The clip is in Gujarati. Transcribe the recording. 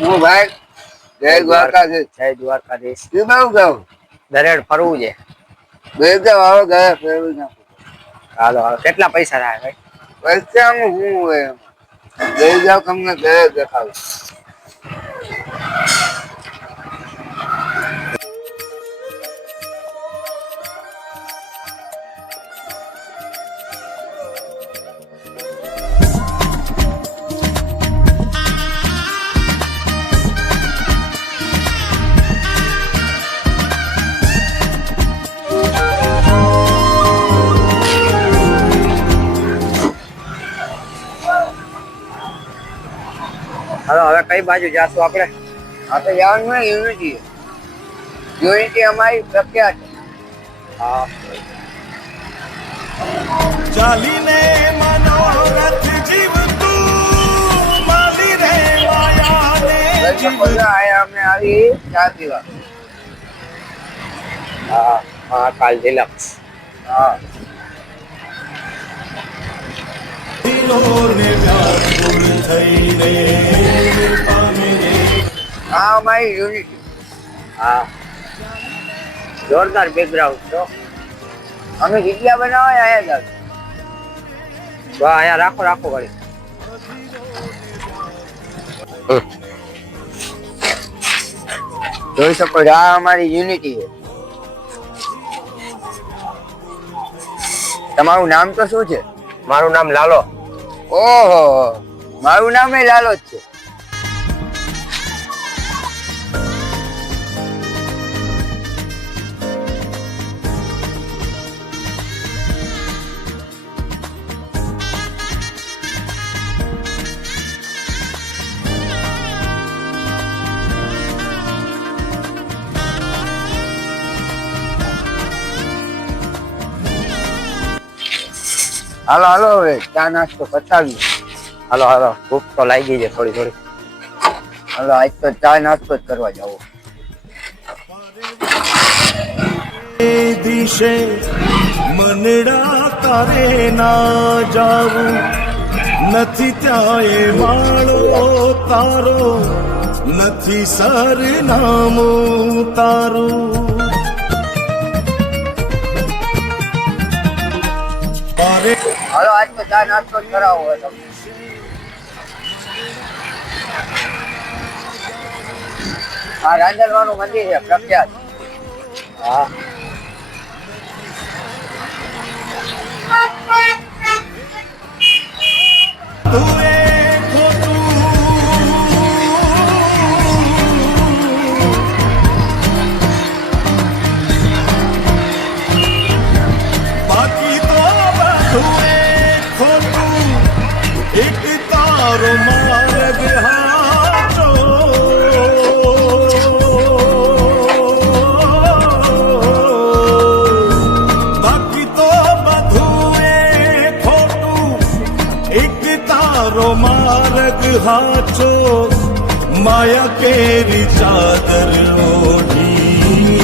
હું ભાઈ જય દ્વારકાધીશ. જય દ્વારકાધીશ. શું કહું કહું દરેડ ફરવું છે. બે તો આવો ગયા ફેરવી નાખો. હાલો હાલો. કેટલા પૈસા થાય ભાઈ? પૈસા શું હોય એમાં. લઈ તમને ઘરે દેખાડું. હાલો હવે કઈ બાજુ જાશું આપણે? આ તો જવાનું ને યુનિટી. યુનિટી અમારી પ્રખ્યાત. છે હા. ચાલીને મનોરથ જીવતું માલી રે માયાને દર્શકો જો આયા અમને આવી ચા પીવા હા મહાકાલ ડિલક્સ હા. આ અમારી યુનિટી. હા. જોરદાર બેકગ્રાઉન્ડ છો અમે જગ્યા બનાવવા આયા હતા તો અહીંયા રાખો રાખો વળી. જોઈ શકો છો, આ અમારી યુનિટી છે. તમારું નામ તો શું છે? મારું નામ લાલો. ઓહો મારું નામ એ લાલો જ છે. હાલો હાલો, હવે ચા નાસ્તો પતાવી હાલો હાલો, ભૂખ તો લાગી છે થોડી થોડી. હાલો, આજ તો ચા નાસ્તો જ કરવા જાવ દિશે, મનડા તારે ના જાવું. નથી ત્યાં એ માળો તારો, નથી સરનામું તારું. અરે હાલો આજ તો ચા નાસ્તો જ કરાવો હોય આ રાંધણવાનું મંદિર છે, પ્રખ્યાત. હા. તું તારો માર્ગ હાચો બાકી તો બધું એ ખોટું એક તારો માર્ગ હાચો માયા કેરી ચાદર ઓઢી